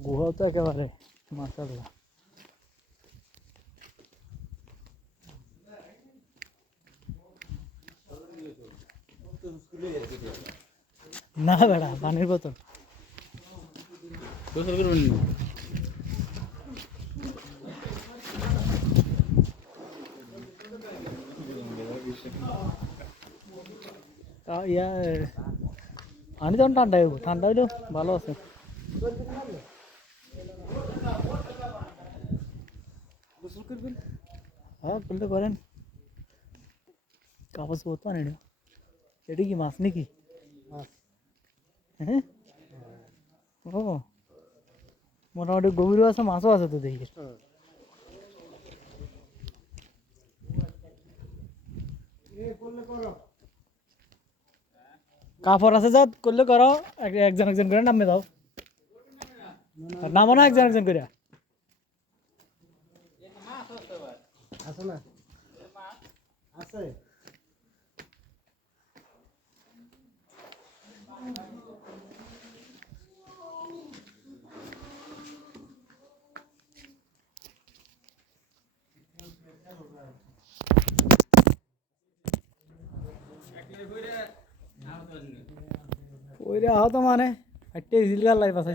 গুহাও তো একেবারে মাসাল্লাহ না বেড়া পানির বোতল গোসল করবেন না তা- ইয়া পানি তখন ঠান্ডা হইব ঠান্ডা হইলেও ভালো আছে হ্যাঁ করলে করেন কাপড় চোপড় তো আনি এটা কি মাছ নাকি হ্যাঁ ও মোটামুটি গভীরও আছে মাছও আছে তো দেখি কাপড় আছে যা, করলে করো। এক- একজন একজন করে নামে দাও। নামো না একজন একজন করে আছে না আছে ওইরে আহত মানে একটা ইজিল গাল লাইফ আছে